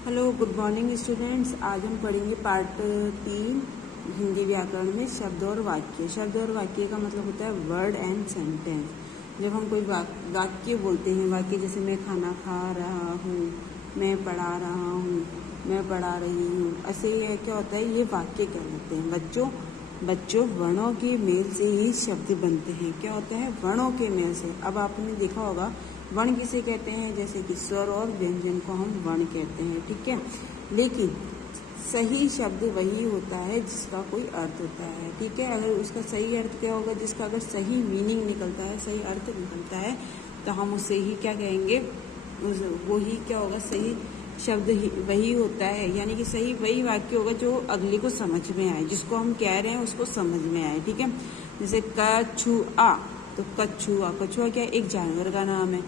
Hello, good morning students. आज हम पढ़ेंगे पार्ट 3 हिंदी व्याकरण में शब्द और वाक्य। शब्द और वाक्य का मतलब होता है वर्ड एंड सेंटेंस। जब हम कोई वाक्य बोलते हैं, वाक्य जैसे मैं खाना खा रहा हूँ, मैं पढ़ा रहा हूँ, मैं पढ़ा रही हूँ, ऐसे ही क्या होता है, ये वाक्य कहलाते हैं। बच्चों वर्णों के मेल से ही शब्द बनते हैं। क्या होता है? वर्णों के मेल से। अब आपने देखा होगा वर्ण किसे कहते हैं, जैसे कि स्वर और व्यंजन को हम वर्ण कहते हैं, ठीक है। लेकिन सही शब्द वही होता है जिसका कोई अर्थ होता है, ठीक है। अगर उसका सही अर्थ क्या होगा, जिसका अगर सही मीनिंग निकलता है, सही अर्थ निकलता है, तो हम उसे ही क्या कहेंगे, वो ही क्या होगा, सही शब्द ही वही होता है। यानी कि सही वही वाक्य होगा जो अगले को समझ में आए, जिसको हम कह रहे हैं उसको समझ में आए, ठीक है। जैसे कछुआ, तो कछुआ, कछुआ क्या है? एक जानवर का नाम है।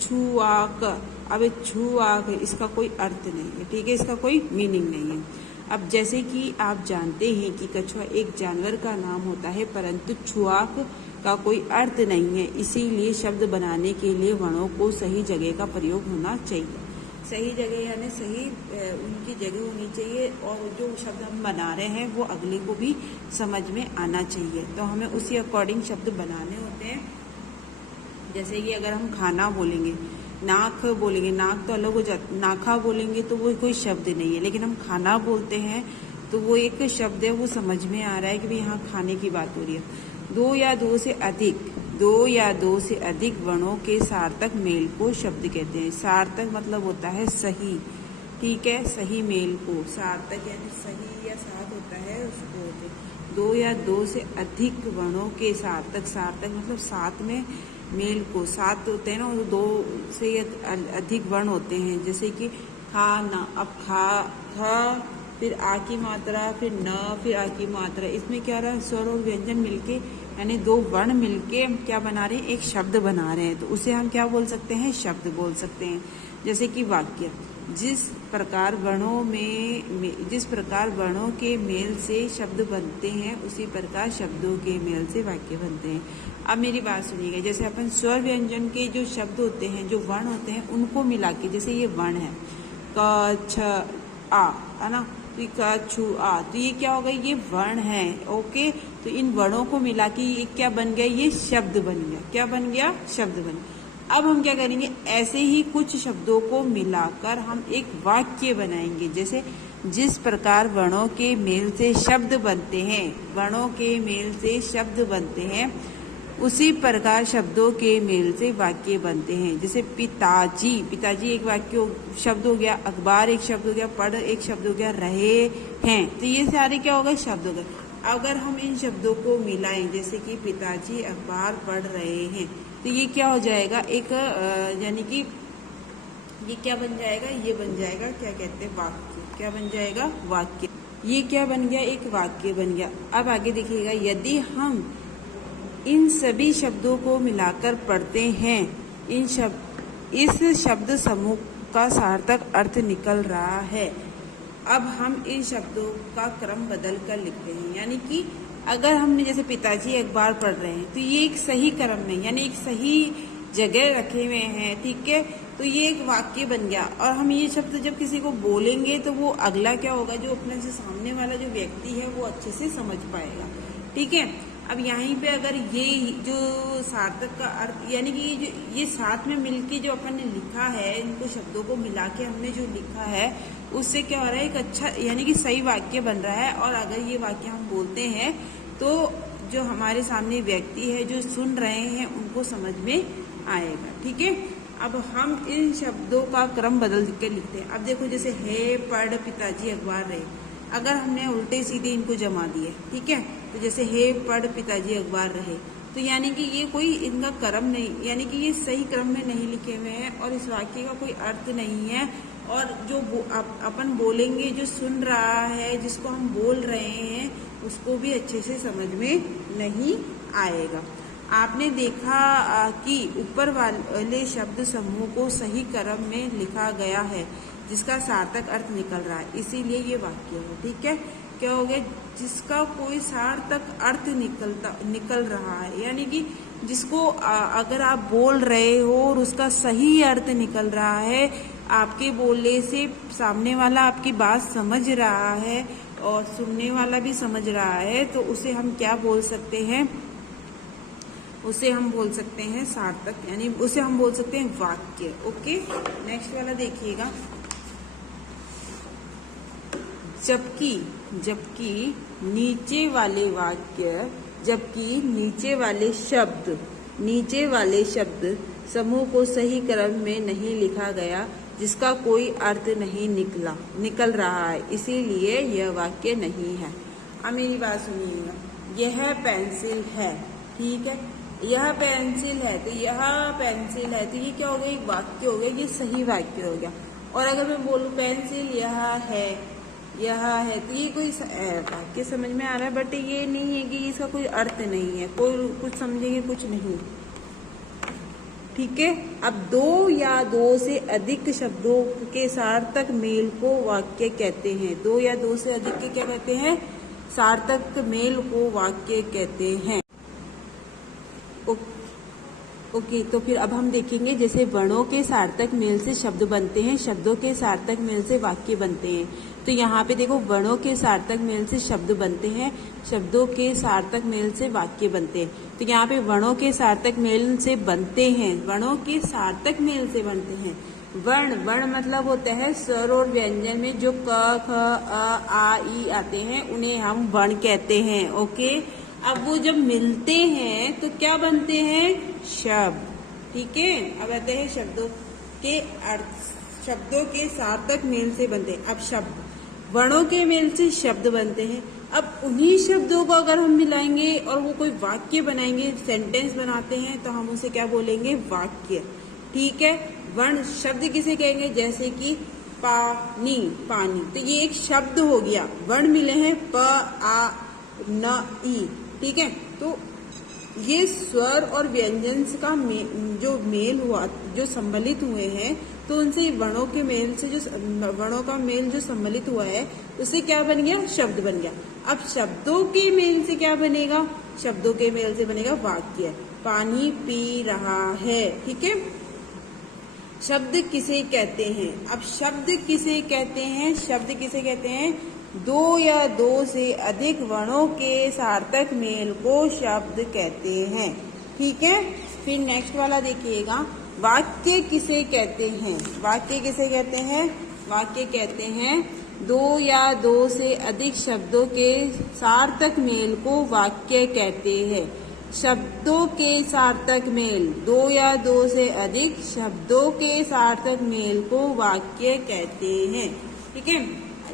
छुआक, अब छुआक इसका कोई अर्थ नहीं है, ठीक है, इसका कोई मीनिंग नहीं है। अब जैसे कि आप जानते हैं कि कछुआ एक जानवर का नाम होता है, परंतु छुआक का कोई अर्थ नहीं है। इसीलिए शब्द बनाने के लिए वर्णों को सही जगह का प्रयोग होना चाहिए। सही जगह यानी सही उनकी जगह होनी चाहिए, और जो शब्द हम बना रहे हैं वो अगले को भी समझ में आना चाहिए। तो हमें उसी अकॉर्डिंग शब्द बनाने होते हैं। जैसे कि अगर हम खाना बोलेंगे, नाक बोलेंगे, नाक तो अलग हो जाता, नाखा बोलेंगे तो वो कोई शब्द नहीं है। लेकिन हम खाना बोलते हैं तो वो एक शब्द है, वो समझ में आ रहा है कि भाई यहाँ खाने की बात हो रही है। दो या दो से अधिक वर्णों के सार्थक मेल को शब्द कहते हैं। सार्थक मतलब होता है सही, ठीक है, सही मेल को। सार्थक यानी सही या साथ होता है, उसको होते हैं। दो या दो से अधिक वर्णों के सार्थक, सार्थक मतलब साथ में मेल को, सात होते हैं ना, वो दो से अधिक वर्ण होते हैं। जैसे कि खाना, अब खा फिर आ की मात्रा, फिर न, फिर आ की मात्रा, इसमें क्या रहा है, स्वर और व्यंजन मिलके यानी दो वर्ण मिलके क्या बना रहे हैं, एक शब्द बना रहे हैं। तो उसे हम क्या बोल सकते हैं, शब्द बोल सकते हैं। जैसे कि वाक्य, जिस प्रकार वर्णों के मेल से शब्द बनते हैं, उसी प्रकार शब्दों के मेल से वाक्य बनते हैं। अब मेरी बात सुनिएगा, जैसे अपन स्वर व्यंजन के जो शब्द होते हैं, जो वर्ण होते हैं, उनको मिला के, जैसे ये वर्ण है क छ आ, है ना, तो कछुआ, तो ये क्या हो गया, ये वर्ण है, ओके। तो इन वर्णों को मिला के ये क्या बन गया, ये शब्द बन गया। क्या बन गया? शब्द बन गया। अब हम क्या करेंगे, ऐसे ही कुछ शब्दों को मिलाकर हम एक वाक्य बनाएंगे। जैसे जिस प्रकार वर्णों के मेल से शब्द बनते हैं, वर्णों के मेल से शब्द बनते हैं, उसी प्रकार शब्दों के मेल से वाक्य बनते हैं। जैसे पिताजी, पिताजी एक वाक्य शब्द हो गया, अखबार एक शब्द हो गया, पढ़ एक शब्द हो गया, रहे हैं, तो ये सारे क्या हो गए, शब्द हो गए। अगर हम इन शब्दों को मिलाएं, जैसे कि पिताजी अखबार पढ़ रहे हैं, तो ये क्या हो जाएगा, एक यानी कि ये क्या बन जाएगा, ये बन जाएगा, क्या कहते हैं, वाक्य। क्या बन जाएगा? वाक्य। ये क्या बन गया, एक वाक्य बन गया। अब आगे देखिएगा, यदि हम इन सभी शब्दों को मिलाकर पढ़ते हैं, इस शब्द समूह का सार्थक अर्थ निकल रहा है। अब हम इन शब्दों का क्रम बदल कर लिखते हैं। यानी कि अगर हमने जैसे पिताजी अखबार पढ़ रहे हैं, तो ये एक सही क्रम में, यानी एक सही जगह रखे हुए हैं, ठीक है, तो ये एक वाक्य बन गया। और हम ये शब्द जब किसी को बोलेंगे तो वो अगला क्या होगा, जो अपने से सामने वाला जो व्यक्ति है वो अच्छे से समझ पाएगा, ठीक है। अब यहीं पे अगर ये जो सार्थक का अर्थ, यानी कि ये साथ में मिलके जो अपन ने लिखा है, इनको शब्दों को मिला के हमने जो लिखा है, उससे क्या हो रहा है, एक अच्छा यानी कि सही वाक्य बन रहा है। और अगर ये वाक्य हम बोलते हैं तो जो हमारे सामने व्यक्ति है, जो सुन रहे हैं, उनको समझ में आएगा, ठीक है। अब हम इन शब्दों का क्रम बदल के लिखते हैं। अब देखो, जैसे है, पढ़, पिताजी अखबार रहे, अगर हमने उल्टे सीधे इनको जमा दिए, ठीक है, तो जैसे हे, पढ़, पिताजी अखबार रहे, तो यानी कि ये कोई इनका क्रम नहीं, यानी कि ये सही क्रम में नहीं लिखे हुए हैं, और इस वाक्य का कोई अर्थ नहीं है। और जो अपन बोलेंगे, जो सुन रहा है, जिसको हम बोल रहे हैं, उसको भी अच्छे से समझ में नहीं आएगा। आपने देखा कि ऊपर वाले शब्द समूह को सही क्रम में लिखा गया है, जिसका सार्थक अर्थ निकल रहा है, इसीलिए ये वाक्य है, ठीक है। क्या हो गया, जिसका कोई सार्थक अर्थ निकल रहा है, यानी कि जिसको अगर आप बोल रहे हो और उसका सही अर्थ निकल रहा है, आपके बोलने से सामने वाला आपकी बात समझ रहा है और सुनने वाला भी समझ रहा है, तो उसे हम क्या बोल सकते हैं, उसे हम बोल सकते हैं सार्थक, यानी उसे हम बोल सकते हैं वाक्य। ओके, नेक्स्ट वाला देखिएगा। जबकि जबकि नीचे वाले वाक्य, जबकि नीचे वाले शब्द समूह को सही क्रम में नहीं लिखा गया, जिसका कोई अर्थ नहीं निकल रहा है, इसीलिए यह वाक्य नहीं है। अब मेरी बात सुनिएगा। यह पेंसिल है, ठीक है, यह पेंसिल है, तो यह पेंसिल है, तो ये क्या हो गया, एक वाक्य हो गया, ये सही वाक्य हो गया। और अगर मैं बोलूं पेंसिल यह है, तो ये कोई वाक्य समझ में आ रहा है, बट ये नहीं है कि इसका कोई अर्थ नहीं है, कोई कुछ समझेंगे कुछ नहीं, ठीक है। अब दो या दो से अधिक शब्दों के सार्थक मेल को वाक्य कहते हैं। दो या दो से अधिक के क्या कहते हैं, सार्थक मेल को वाक्य कहते हैं। ओके, तो फिर अब हम देखेंगे जैसे वर्णों के सार्थक मेल से शब्द बनते हैं, शब्दों के सार्थक मेल से वाक्य बनते हैं। तो यहाँ पे देखो, वर्णों के सार्थक मेल से शब्द बनते हैं, शब्दों के सार्थक मेल से वाक्य बनते हैं। तो यहाँ पे वर्णों के सार्थक मेल से बनते हैं, वर्णों के सार्थक मेल से बनते हैं। वर्ण मतलब होता है स्वर और व्यंजन में जो क, ख, अ, आ, ई आते हैं, उन्हें हम वर्ण कहते हैं। ओके, अब वो जब मिलते हैं तो क्या बनते हैं, शब्द, ठीक है। अब आते हैं शब्दों के अर्थ, शब्दों के सार्थक मेल से बनते हैं। अब शब्द वर्णों के मेल से शब्द बनते हैं। अब उन्हीं शब्दों को अगर हम मिलाएंगे और वो कोई वाक्य बनाएंगे, सेंटेंस बनाते हैं, तो हम उसे क्या बोलेंगे, वाक्य, ठीक है। वर्ण शब्द किसे कहेंगे, जैसे कि पानी, तो ये एक शब्द हो गया, वर्ण मिले हैं प, आ, न, ई, ठीक है। तो ये स्वर और व्यंजन का जो मेल हुआ, जो सम्मिलित हुए हैं, तो उनसे वर्णों के मेल से, जो वर्णों का मेल जो सम्मिलित हुआ है, उससे क्या बन गया, शब्द बन गया। अब शब्दों के मेल से क्या बनेगा, शब्दों के मेल से बनेगा वाक्य। पानी पी रहा है, ठीक है। शब्द किसे कहते हैं, अब शब्द किसे कहते हैं, शब्द किसे कहते हैं, दो या दो से अधिक वर्णों के सार्थक मेल को शब्द कहते हैं, ठीक है। फिर नेक्स्ट वाला देखिएगा, वाक्य किसे कहते हैं, वाक्य किसे कहते हैं, वाक्य कहते हैं दो या दो से अधिक शब्दों के सार्थक मेल को वाक्य कहते हैं। शब्दों के सार्थक मेल, दो या दो से अधिक शब्दों के सार्थक मेल को वाक्य कहते हैं, ठीक है।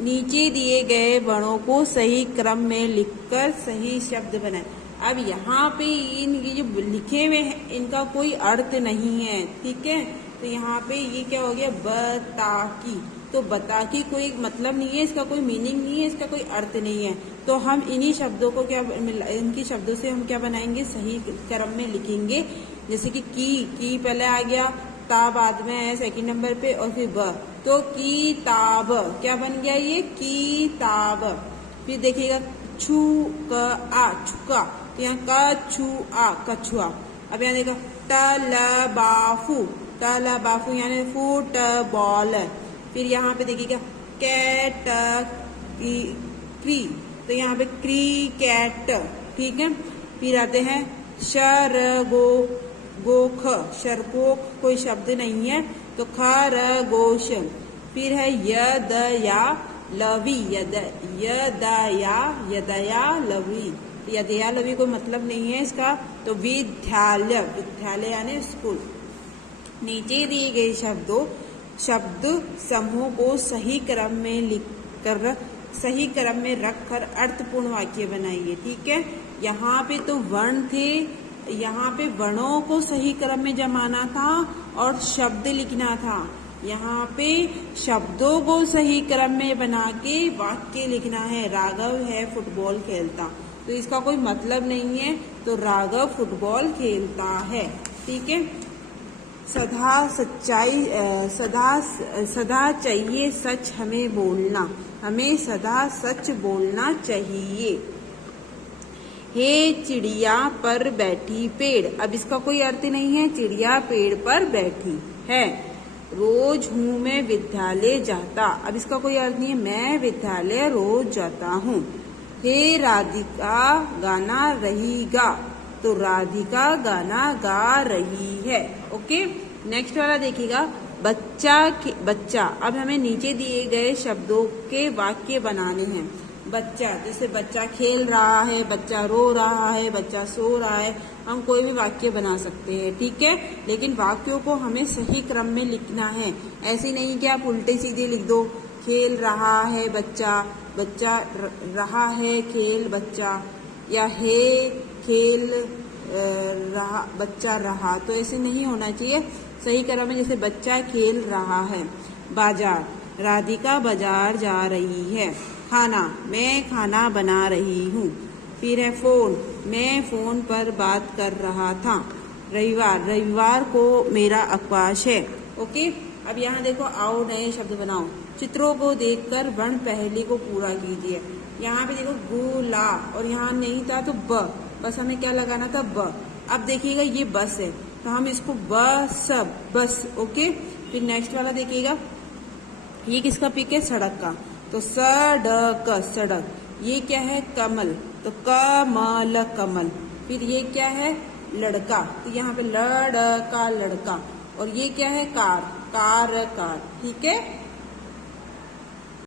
नीचे दिए गए वर्णों को सही क्रम में लिखकर सही शब्द बनाएं। अब यहाँ पे ये जो लिखे हुए हैं, इनका कोई अर्थ नहीं है, ठीक है। तो यहाँ पे ये क्या हो गया, बताकी, तो बता की कोई मतलब नहीं है, इसका कोई मीनिंग नहीं है, इसका कोई अर्थ नहीं है। तो हम इन्हीं शब्दों को क्या, इनकी शब्दों से हम क्या बनाएंगे, सही क्रम में लिखेंगे। जैसे कि की पहले आ गया, ता बाद में है सेकंड नंबर पे, और फिर ब, तो किताब क्या बन गया, ये किताब। फिर देखिएगा छू क आ, छुका, तो यहाँ क छू आ, कछुआ। अब यहाँ देखो तलबाफू यानी फुटबॉल। फिर यहाँ पे देखिएगा क्री, तो यहाँ पे क्रिकेट, ठीक है। फिर आते हैं शरगोख, शरगोख कोई शब्द नहीं है, तो खरगोश। फिर है यदया लवी, यदया लवी, यदया लवी कोई मतलब नहीं है इसका, तो विद्यालय यानी स्कूल। नीचे दिए गए शब्द समूह को सही क्रम में लिखकर, सही क्रम में रखकर अर्थपूर्ण वाक्य बनाइए, ठीक है। यहाँ पे तो वर्ण थे, यहाँ पे वर्णों को सही क्रम में जमाना था और शब्द लिखना था। यहाँ पे शब्दों को सही क्रम में बना के वाक्य लिखना है। राघव है फुटबॉल खेलता, तो इसका कोई मतलब नहीं है, तो राघव फुटबॉल खेलता है, ठीक है। सदा चाहिए सच हमें बोलना, हमें सदा सच बोलना चाहिए। हे चिड़िया पर बैठी पेड़, अब इसका कोई अर्थ नहीं है, चिड़िया पेड़ पर बैठी है। रोज हूँ मैं विद्यालय जाता। अब इसका कोई अर्थ नहीं है, मैं विद्यालय रोज जाता हूँ। हे राधिका गाना रहीगा, तो राधिका गाना गा रही है। ओके, नेक्स्ट वाला देखिएगा, बच्चा। अब हमें नीचे दिए गए शब्दों के वाक्य बनाने हैं। बच्चा, जैसे बच्चा खेल रहा है, बच्चा रो रहा है, बच्चा सो रहा है, हम कोई भी वाक्य बना सकते हैं, ठीक है। लेकिन वाक्यों को हमें सही क्रम में लिखना है, ऐसे नहीं कि आप उल्टे सीधे लिख दो। खेल रहा है बच्चा, बच्चा रहा है खेल बच्चा, या है खेल रहा बच्चा रहा, तो ऐसे नहीं होना चाहिए। सही क्रम में, जैसे बच्चा खेल रहा है। बाजार, राधिका बाजार जा रही है। खाना, मैं खाना बना रही हूँ। फिर है फोन, मैं फोन पर बात कर रहा था। रविवार को मेरा अवकाश है। ओके, अब यहाँ देखो, आओ नए शब्द बनाओ। चित्रों को देखकर वर्ण पहले को पूरा कीजिए। यहाँ पे देखो गोला, और यहाँ नहीं था तो ब, बस हमें क्या लगाना था, ब। अब देखिएगा ये बस है, तो हम इसको बस। ओके, फिर नेक्स्ट वाला देखिएगा, ये किसका पिक है, सड़क का, तो सड़क। ये क्या है, कमल, तो कमल। फिर ये क्या है, लड़का, तो यहाँ पे लड़का। और ये क्या है, कार। ठीक है।